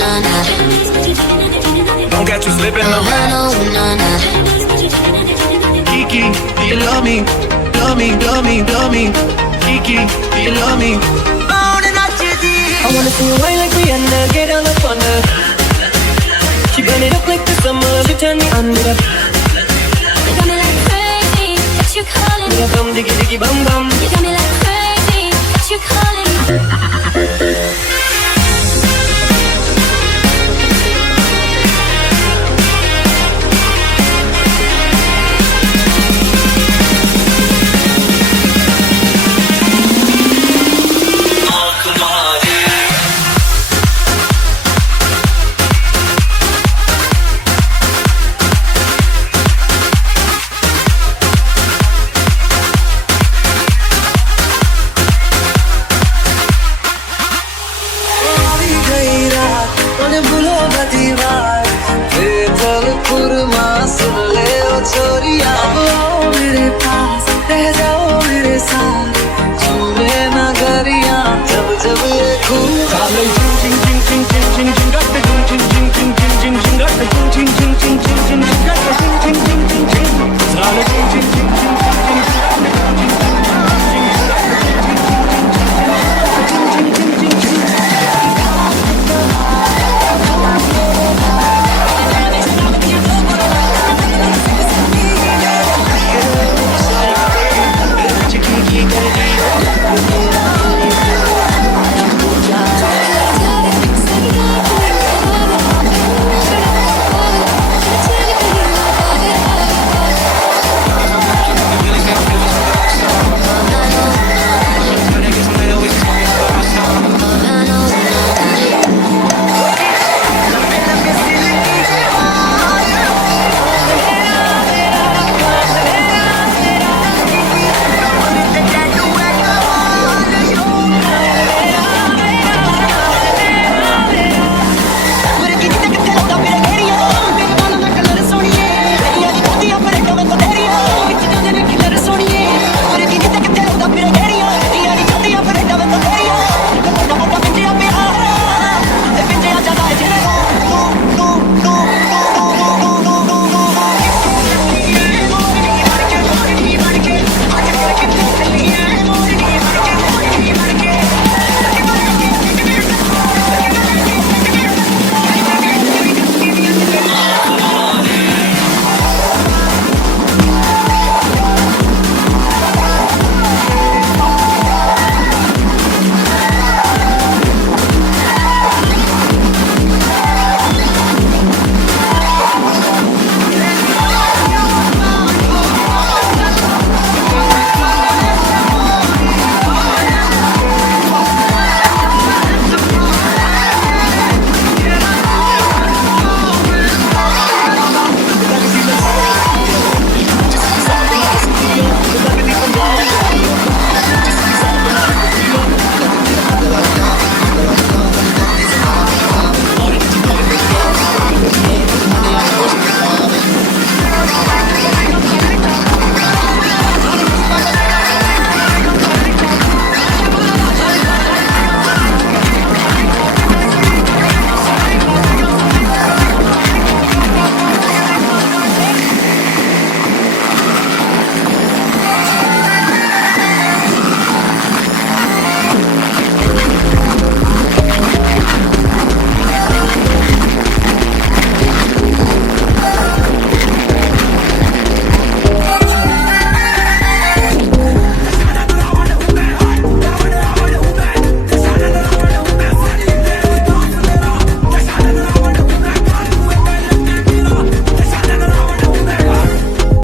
nah, nah. Don't get you slipping up. No, nah, nah. Kiki, do you love me? Love me, love me, love me. Kiki, do you love me? I wanna see you wine like Rihanna, get all up on her. She burn it up like the summer, she turn me on with her. You got me like crazy, what you calling? With her bum diggy diggy bum bum. You got me like crazy, what you calling? भूलो दीवार, चल कुरमा